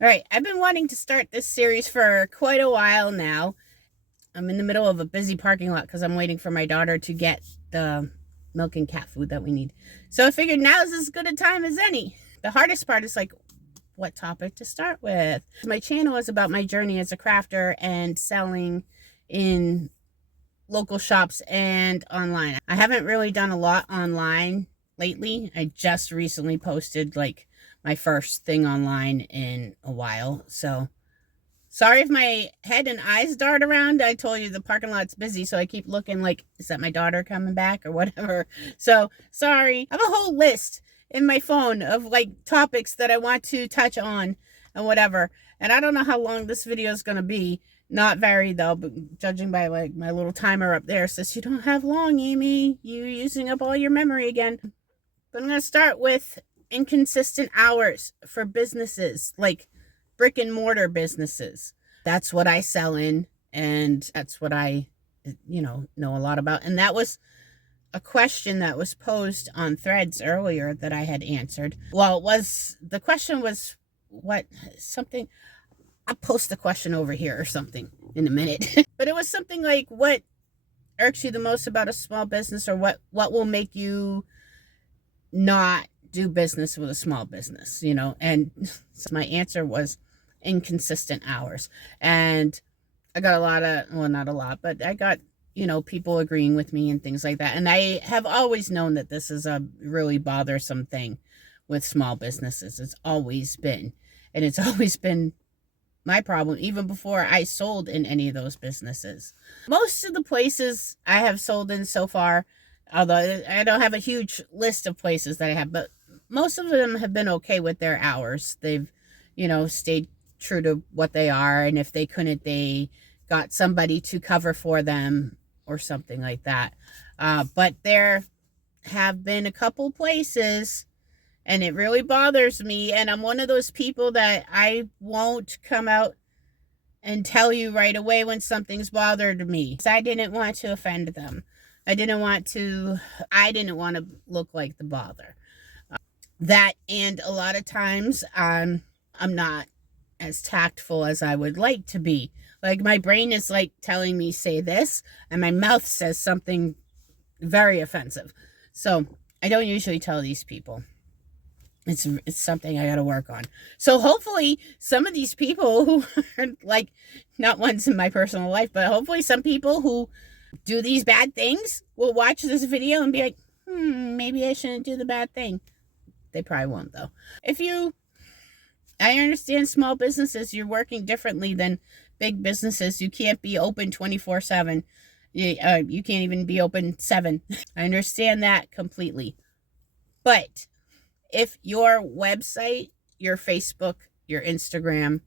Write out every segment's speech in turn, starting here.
All right, I've been wanting to start this series for quite a while now. I'm in the middle of a busy parking lot because I'm waiting for my daughter to get the milk and cat food that we need. So I figured now is as good a time as any. The hardest part is like what topic to start with. My channel is about my journey as a crafter and selling in local shops and online. I haven't really done a lot online lately. I just recently posted like my first thing online in a while. So sorry if my head and eyes dart around. I told you the parking lot's busy, so I keep looking like, is that my daughter coming back or whatever? So sorry. I have a whole list in my phone of like topics that I want to touch on and whatever. And I don't know how long this video is going to be. Not very though, but judging by like my little timer up there says you don't have long, Amy. You're using up all your memory again. But I'm going to start with inconsistent hours for businesses, like brick and mortar businesses. That's what I sell in, and that's what I, know a lot about. And that was a question that was posed on Threads earlier that I had answered. Well, the question was what something. I'll post the question over here or something in a minute. But it was something like, what irks you the most about a small business, or what will make you not do business with a small business, And so my answer was inconsistent hours. And I got a lot of, well, not a lot, but I got, people agreeing with me and things like that. And I have always known that this is a really bothersome thing with small businesses. It's always been. And it's always been my problem, even before I sold in any of those businesses. Most of the places I have sold in so far, although I don't have a huge list of places that I have, but most of them have been okay with their hours. They've, stayed true to what they are. And if they couldn't, they got somebody to cover for them or something like that. But there have been a couple places, and it really bothers me. And I'm one of those people that I won't come out and tell you right away when something's bothered me. I didn't want to offend them. I didn't want to look like the bother. That, and a lot of times I'm not as tactful as I would like to be. Like my brain is like telling me say this, and my mouth says something very offensive. So I don't usually tell these people. It's something I got to work on. So hopefully some of these people who are like, not ones in my personal life, but hopefully some people who do these bad things will watch this video and be like, maybe I shouldn't do the bad thing. They probably won't though. I understand small businesses, you're working differently than big businesses. You can't be open 24/7. You can't even be open 7. I understand that completely. But if your website, your Facebook, your Instagram,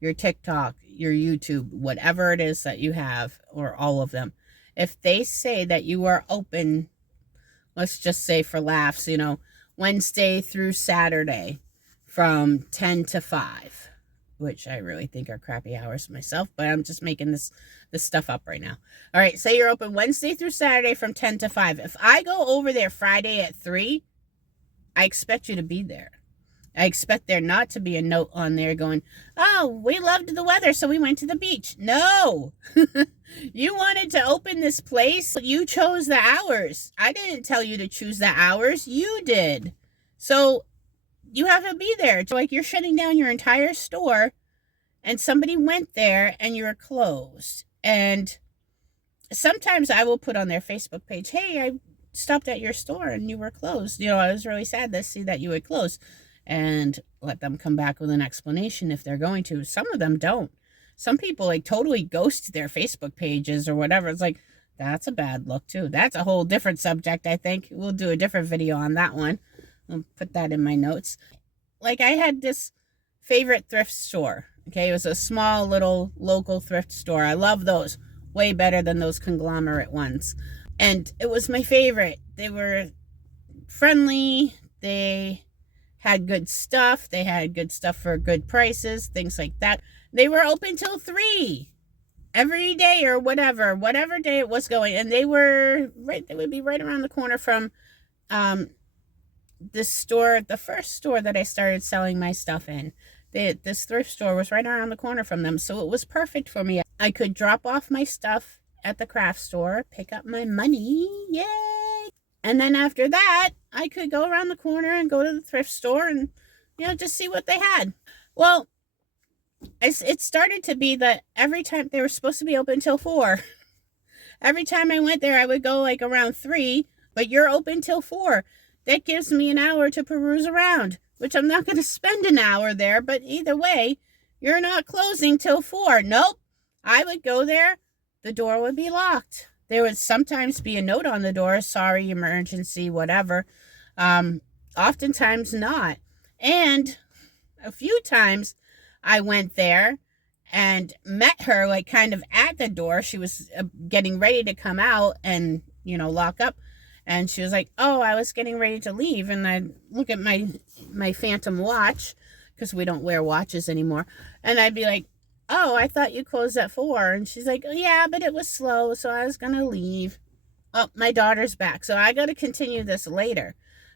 your TikTok, your YouTube, whatever it is that you have, or all of them, if they say that you are open, let's just say for laughs, Wednesday through Saturday from 10 to 5, which I really think are crappy hours myself, but I'm just making this stuff up right now. All right, say you're open Wednesday through Saturday from 10 to 5. If I go over there Friday at 3, I expect you to be there. I expect there not to be a note on there going, oh, we loved the weather, so we went to the beach. No. You wanted to open this place. You chose the hours. I didn't tell you to choose the hours. You did. So you have to be there. Like you're shutting down your entire store, and somebody went there and you're closed. And sometimes I will put on their Facebook page, hey, I stopped at your store and you were closed. I was really sad to see that you would close, and let them come back with an explanation if they're going to. Some of them don't. Some people like totally ghost their Facebook pages or whatever. It's like, that's a bad look too. That's a whole different subject. I think we'll do a different video on that one. I'll put that in my notes. Like I had this favorite thrift store. Okay. It was a small little local thrift store. I love those way better than those conglomerate ones. And it was my favorite. They were friendly. They had good stuff. They had good stuff for good prices, things like that. They were open till 3 every day or whatever day it was going. And they would be right around the corner from this store, the first store that I started selling my stuff in. This thrift store was right around the corner from them, so it was perfect for me. I could drop off my stuff at the craft store, pick up my money, yay! And then after that, I could go around the corner and go to the thrift store and, just see what they had. Well, it started to be that every time they were supposed to be open till 4. Every time I went there, I would go like around 3, but you're open till 4. That gives me an hour to peruse around, which I'm not going to spend an hour there, but either way, you're not closing till 4. Nope. I would go there. The door would be locked. There would sometimes be a note on the door, sorry, emergency, whatever. Oftentimes not. And a few times I went there and met her like kind of at the door. She was getting ready to come out and, lock up. And she was like, oh, I was getting ready to leave. And I look at my phantom watch, because we don't wear watches anymore. And I'd be like, oh, I thought you closed at 4. And she's like, oh, yeah, but it was slow, so I was going to leave. Oh, my daughter's back, so I got to continue this later.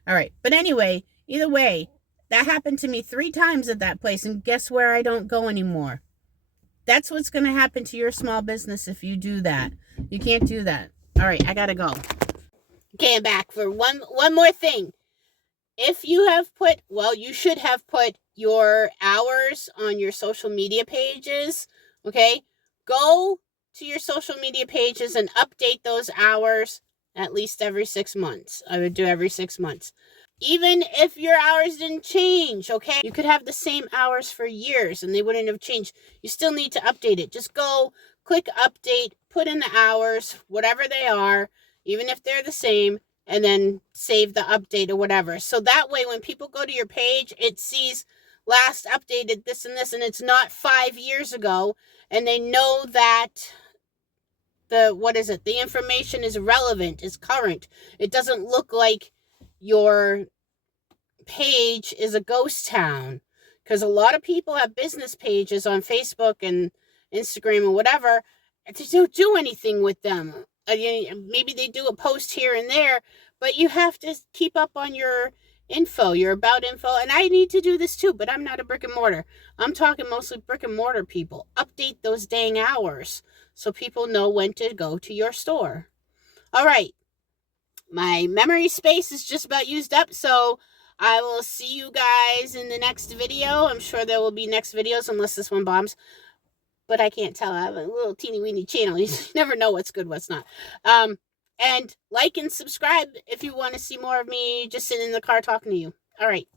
All right. But anyway, either way, that happened to me 3 times at that place. And guess where I don't go anymore? That's what's going to happen to your small business if you do that. You can't do that. All right, I got to go. Okay, I'm back for one more thing. If you have put, you should have put your hours on your social media pages, okay? Go to your social media pages and update those hours at least every 6 months. I would do every 6 months. Even if your hours didn't change, okay? You could have the same hours for years and they wouldn't have changed. You still need to update it. Just go, click update, put in the hours, whatever they are, even if they're the same, and then save the update or whatever. So that way, when people go to your page, it sees last updated this and this, and it's not 5 years ago, and they know that the information is relevant, is current. It doesn't look like your page is a ghost town, because a lot of people have business pages on Facebook and Instagram and whatever. They don't do anything with them. Maybe they do a post here and there, but you have to keep up on your info, your about info. And I need to do this too, but I'm not a brick and mortar. I'm talking mostly brick and mortar people. Update those dang hours so people know when to go to your store. All right. My memory space is just about used up, so I will see you guys in the next video. I'm sure there will be next videos unless this one bombs. But I can't tell. I have a little teeny weeny channel. You never know what's good, what's not. And like and subscribe if you want to see more of me just sitting in the car talking to you. All right.